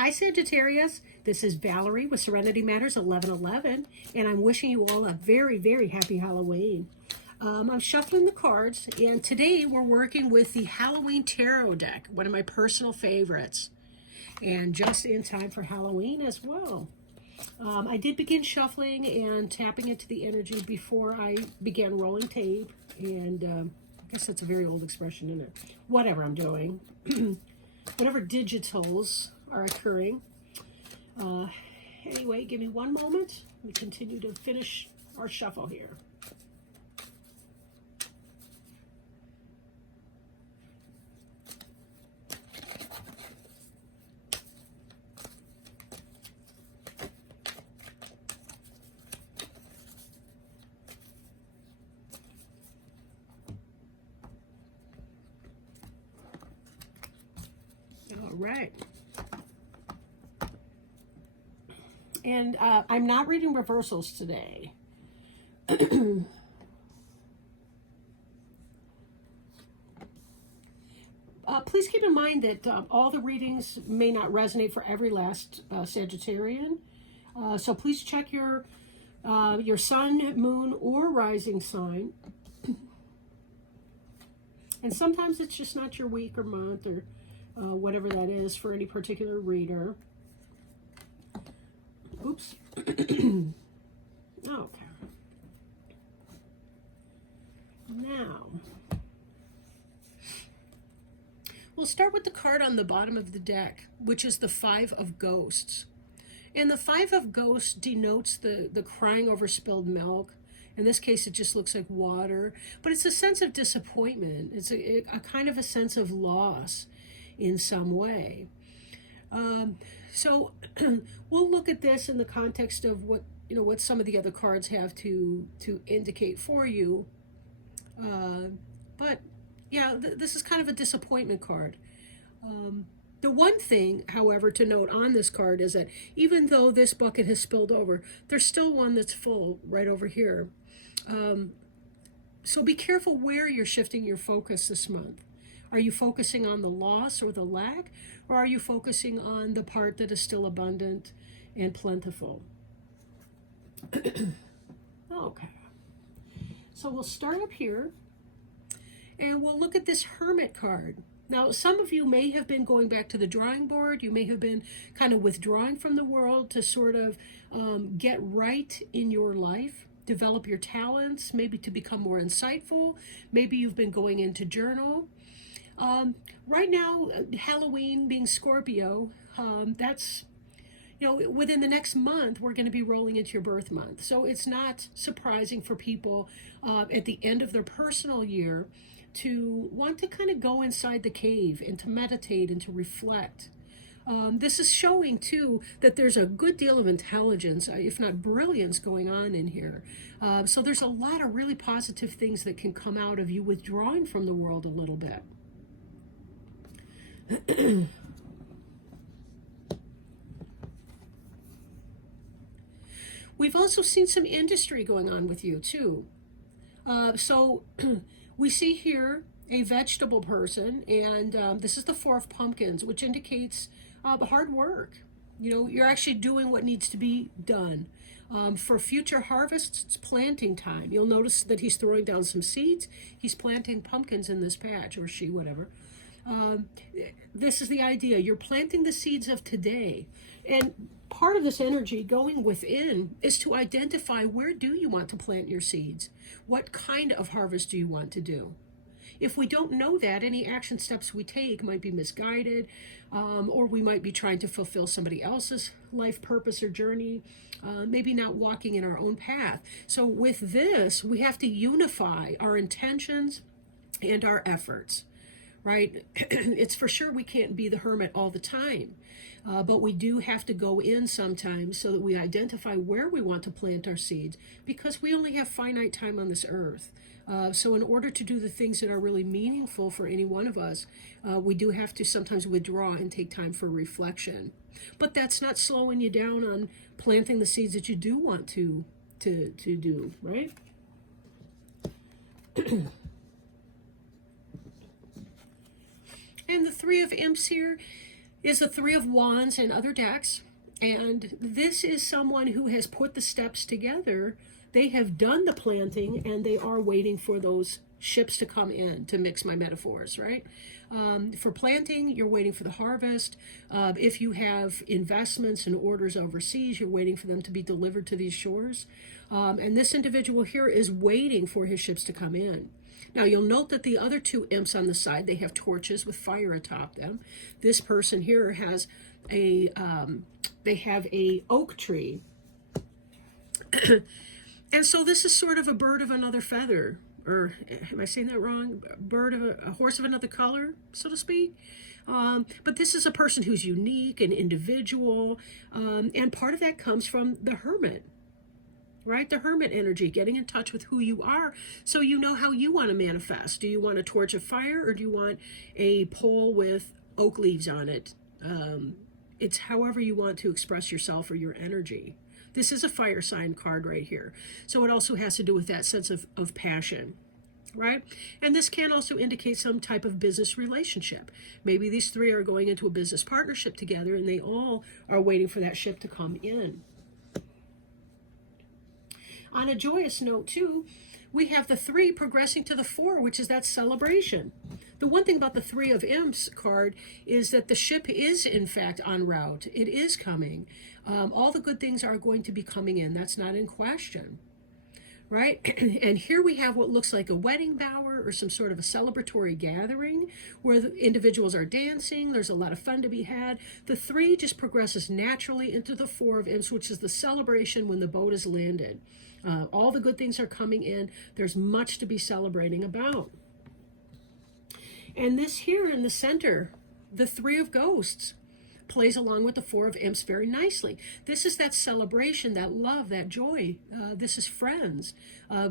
Hi Sagittarius, this is Valerie with Serenity Matters 1111, and I'm wishing you all a very, very happy Halloween. I'm shuffling the cards, and today we're working with the Halloween Tarot deck, one of my personal favorites, and just in time for Halloween as well. I did begin shuffling and tapping into the energy before I began rolling tape, and I guess that's a very old expression, isn't it? Whatever I'm doing, whatever digitals are occurring. Anyway, give me one moment. We continue to finish our shuffle here. All right. And I'm not reading reversals today. Please keep in mind that all the readings may not resonate for every last Sagittarian. So please check your sun, moon, or rising sign. And sometimes it's just not your week or month or whatever that is for any particular reader. Oops. Okay. Now, we'll start with the card on the bottom of the deck, which is the Five of Ghosts. And the Five of Ghosts denotes the crying over spilled milk. In this case, it just looks like water. But it's a sense of disappointment. It's a kind of a sense of loss in some way. So we'll look at this in the context of what some of the other cards have to indicate for you. But yeah, this is kind of a disappointment card. The one thing, however, to note on this card is that even though this bucket has spilled over, there's still one that's full right over here. So be careful where you're shifting your focus this month. Are you focusing on the loss or the lack, or are you focusing on the part that is still abundant and plentiful? Okay. So we'll start up here, and we'll look at this Hermit card. Now, some of you may have been going back to the drawing board. You may have been kind of withdrawing from the world to sort of get right in your life, develop your talents, maybe to become more insightful. Maybe you've been going into journal. Right now, Halloween being Scorpio, that's, within the next month, we're going to be rolling into your birth month. So it's not surprising for people at the end of their personal year to want to kind of go inside the cave and to meditate and to reflect. This is showing, too, that there's a good deal of intelligence, if not brilliance, going on in here. So there's a lot of really positive things that can come out of you withdrawing from the world a little bit. We've also seen some industry going on with you too. So we see here a vegetable person, and this is the Four of Pumpkins, which indicates the hard work. You're actually doing what needs to be done. For future harvests, it's planting time. You'll notice that he's throwing down some seeds. He's planting pumpkins in this patch, or she, whatever. This is the idea. You're planting the seeds of today. And part of this energy going within is to identify, where do you want to plant your seeds? What kind of harvest do you want to do? If we don't know that, any action steps we take might be misguided, or we might be trying to fulfill somebody else's life purpose or journey, maybe not walking in our own path. So with this, we have to unify our intentions and our efforts. Right? It's for sure we can't be the hermit all the time, but we do have to go in sometimes so that we identify where we want to plant our seeds, because we only have finite time on this earth. So in order to do the things that are really meaningful for any one of us, we do have to sometimes withdraw and take time for reflection. But that's not slowing you down on planting the seeds that you do want to do, right? And the Three of Imps here, is the Three of Wands and other decks. And this is someone who has put the steps together. They have done the planting and they are waiting for those ships to come in, to mix my metaphors, right? For planting, you're waiting for the harvest. If you have investments and orders overseas, you're waiting for them to be delivered to these shores. And this individual here is waiting for his ships to come in. Now, you'll note that the other two imps on the side, they have torches with fire atop them. This person here has they have a oak tree. And so this is sort of a bird of another feather, or am I saying that wrong? A horse of another color, so to speak. But this is a person who's unique and individual, and part of that comes from the hermit, right? The hermit energy, getting in touch with who you are so you know how you want to manifest. Do you want a torch of fire, or do you want a pole with oak leaves on it? It's however you want to express yourself or your energy. This is a fire sign card right here. So it also has to do with that sense of passion, right? And this can also indicate some type of business relationship. Maybe these three are going into a business partnership together and they all are waiting for that ship to come in. On a joyous note too, we have the 3 progressing to the 4, which is that celebration. The one thing about the 3 of Imps card is that the ship is in fact en route. It is coming. All the good things are going to be coming in. That's not in question, right? And here we have what looks like a wedding bower or some sort of a celebratory gathering where the individuals are dancing. There's a lot of fun to be had. The 3 just progresses naturally into the 4 of Imps, which is the celebration when the boat is landed. All the good things are coming in. There's much to be celebrating about. And this here in the center, the 3 of Ghosts, plays along with the 4 of Imps very nicely. This is that celebration, that love, that joy. This is friends.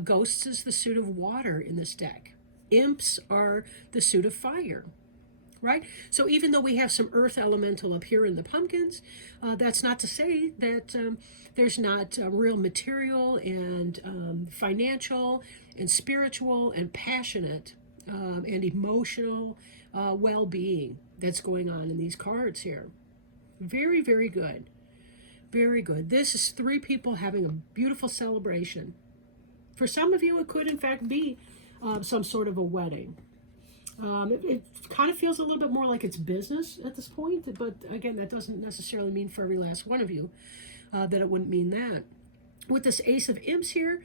Ghosts is the suit of water in this deck. Imps are the suit of fire, right? So even though we have some earth elemental up here in the pumpkins, that's not to say that there's not real material and financial and spiritual and passionate and emotional well-being that's going on in these cards here. Very, very good. Very good. This is 3 people having a beautiful celebration. For some of you, it could in fact be some sort of a wedding. It kind of feels a little bit more like it's business at this point, but again, that doesn't necessarily mean for every last one of you that it wouldn't mean that. With this Ace of Imps here,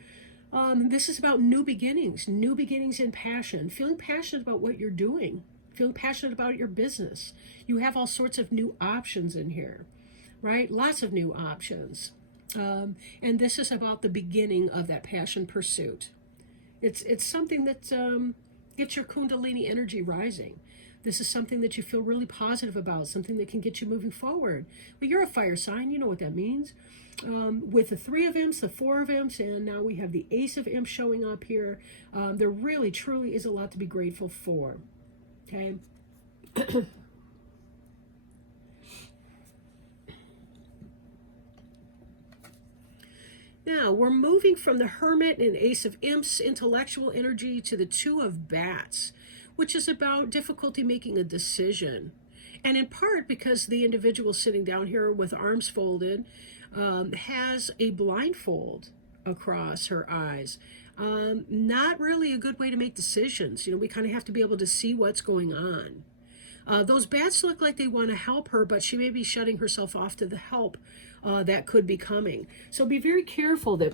this is about new beginnings in passion, feeling passionate about what you're doing, feeling passionate about your business. You have all sorts of new options in here, right? Lots of new options. And this is about the beginning of that passion pursuit. It's something that gets your Kundalini energy rising. This is something that you feel really positive about, something that can get you moving forward. But you're a fire sign, you know what that means. With the 3 of Imps, the 4 of Imps, and now we have the Ace of Imps showing up here. There really, truly is a lot to be grateful for. Okay. Now, we're moving from the Hermit and Ace of Imps intellectual energy to the 2 of Bats, which is about difficulty making a decision. And in part because the individual sitting down here with arms folded has a blindfold across her eyes. Not really a good way to make decisions. You know, we kind of have to be able to see what's going on. Those bats look like they want to help her, but she may be shutting herself off to the help that could be coming. So be very careful that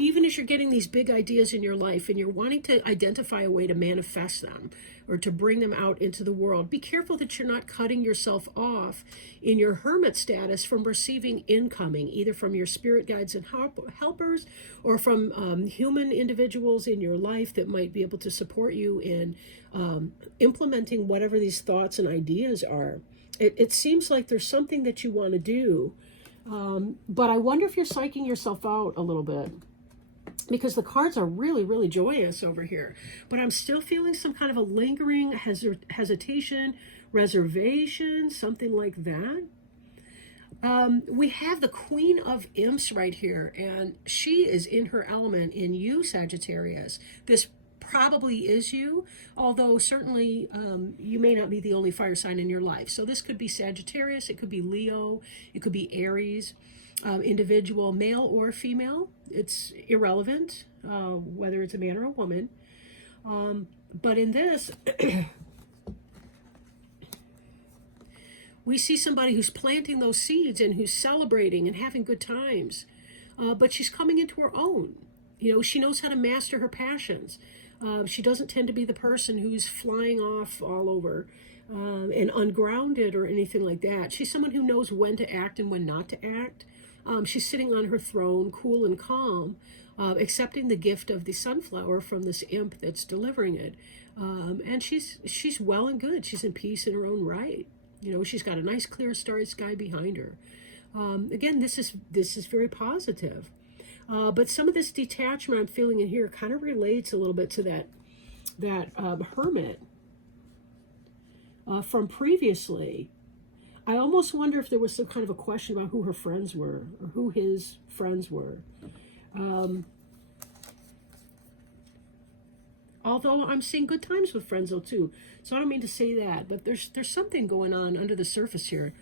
even as you're getting these big ideas in your life and you're wanting to identify a way to manifest them or to bring them out into the world, be careful that you're not cutting yourself off in your hermit status from receiving incoming, either from your spirit guides and helpers or from human individuals in your life that might be able to support you in implementing whatever these thoughts and ideas are. It seems like there's something that you want to do, but I wonder if you're psyching yourself out a little bit, because the cards are really, really joyous over here. But I'm still feeling some kind of a lingering hesitation, reservation, something like that. We have the Queen of Imps right here, and she is in her element in you, Sagittarius. This probably is you, although certainly you may not be the only fire sign in your life. So this could be Sagittarius, it could be Leo, it could be Aries, individual, male or female. It's irrelevant whether it's a man or a woman. But in this, we see somebody who's planting those seeds and who's celebrating and having good times. But she's coming into her own. You know, she knows how to master her passions. She doesn't tend to be the person who's flying off all over and ungrounded or anything like that. She's someone who knows when to act and when not to act. She's sitting on her throne, cool and calm, accepting the gift of the sunflower from this imp that's delivering it. And she's well and good. She's in peace in her own right. You know, she's got a nice clear starry sky behind her. Again, this is very positive. But some of this detachment I'm feeling in here kind of relates a little bit to that hermit from previously. I almost wonder if there was some kind of a question about who her friends were or who his friends were. Although I'm seeing good times with friends though too. So I don't mean to say that, but there's something going on under the surface here.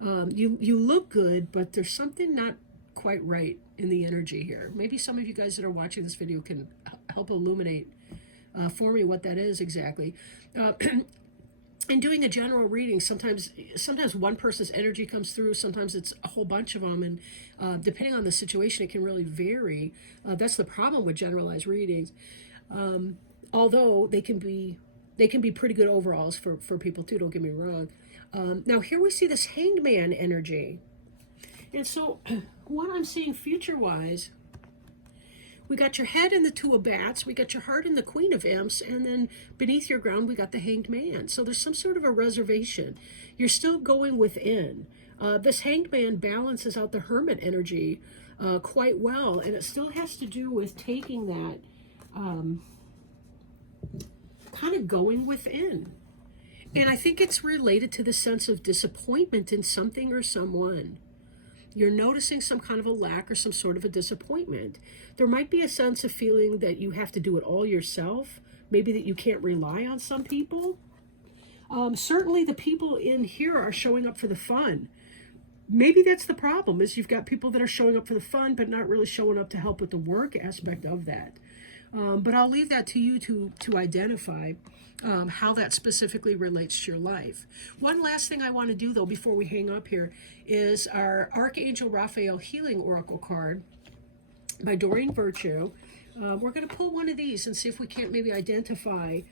You look good, but there's something not quite right in the energy here. Maybe some of you guys that are watching this video can help illuminate for me what that is exactly. In doing a general reading, sometimes one person's energy comes through, sometimes it's a whole bunch of them, and depending on the situation, it can really vary. That's the problem with generalized readings. Although they can be pretty good overalls for people too, don't get me wrong. Now here we see this Hanged Man energy. And so what I'm seeing future-wise, we got your head in the Two of Bats, we got your heart in the Queen of Imps, and then beneath your ground we got the Hanged Man. So there's some sort of a reservation. You're still going within. This Hanged Man balances out the Hermit energy quite well, and it still has to do with taking that kind of going within. And I think it's related to the sense of disappointment in something or someone. You're noticing some kind of a lack or some sort of a disappointment. There might be a sense of feeling that you have to do it all yourself. Maybe that you can't rely on some people. Certainly the people in here are showing up for the fun. Maybe that's the problem, is you've got people that are showing up for the fun, but not really showing up to help with the work aspect of that. But I'll leave that to you to identify how that specifically relates to your life. One last thing I want to do, though, before we hang up here, is our Archangel Raphael Healing Oracle card by Doreen Virtue. We're going to pull one of these and see if we can't maybe identify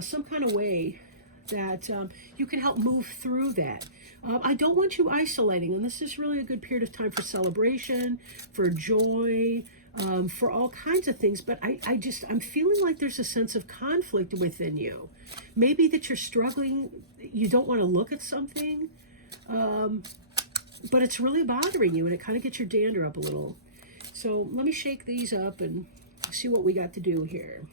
some kind of way that you can help move through that. I don't want you isolating, and this is really a good period of time for celebration, for joy, for all kinds of things, but I'm feeling like there's a sense of conflict within you. Maybe that you're struggling, you don't want to look at something, but it's really bothering you, and it kind of gets your dander up a little. So let me shake these up and see what we got to do here.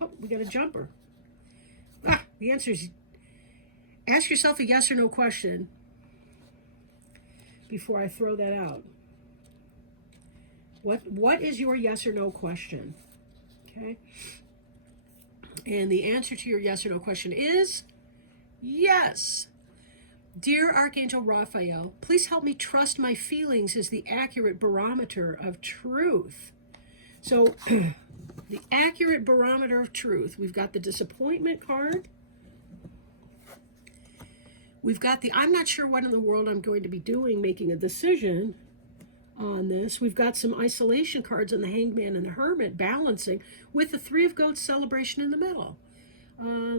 Oh, we got a jumper. The answer is, ask yourself a yes or no question before I throw that out. What is your yes or no question? Okay. And the answer to your yes or no question is yes. Dear Archangel Raphael, please help me trust my feelings as the accurate barometer of truth. So the accurate barometer of truth. We've got the disappointment card. We've got the I'm not sure what in the world I'm going to be doing, making a decision on this. We've got some isolation cards on the Hanged Man and the Hermit balancing with the Three of Goats celebration in the middle.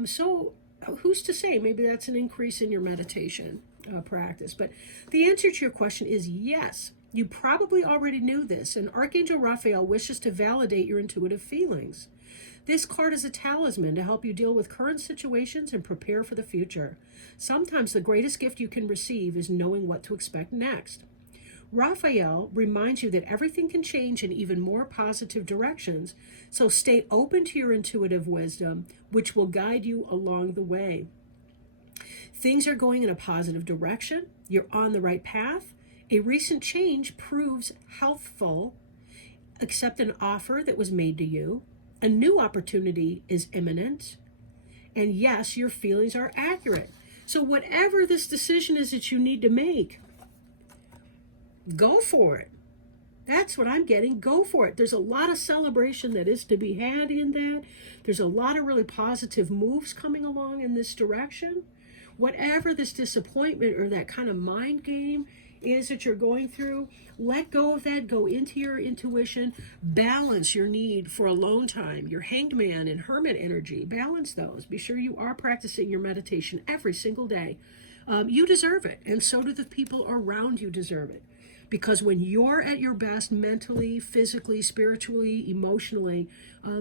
So who's to say? Maybe that's an increase in your meditation practice. But the answer to your question is yes. You probably already knew this, and Archangel Raphael wishes to validate your intuitive feelings. This card is a talisman to help you deal with current situations and prepare for the future. Sometimes the greatest gift you can receive is knowing what to expect next. Raphael reminds you that everything can change in even more positive directions, so stay open to your intuitive wisdom, which will guide you along the way. Things are going in a positive direction. You're on the right path, A recent change proves healthful. Accept an offer that was made to you. A new opportunity is imminent. And yes, your feelings are accurate. So whatever this decision is that you need to make, go for it. That's what I'm getting. Go for it. There's a lot of celebration that is to be had in that. There's a lot of really positive moves coming along in this direction. Whatever this disappointment or that kind of mind game is that you're going through, let go of that. Go into your intuition. Balance your need for alone time, your hanged man and hermit energy. Balance those. Be sure you are practicing your meditation every single day. You deserve it, and so do the people around you deserve it. Because when you're at your best mentally, physically, spiritually, emotionally,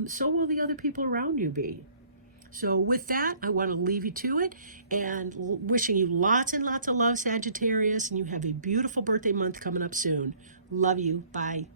so will the other people around you be. So with that, I want to leave you to it and wishing you lots and lots of love, Sagittarius, and you have a beautiful birthday month coming up soon. Love you. Bye.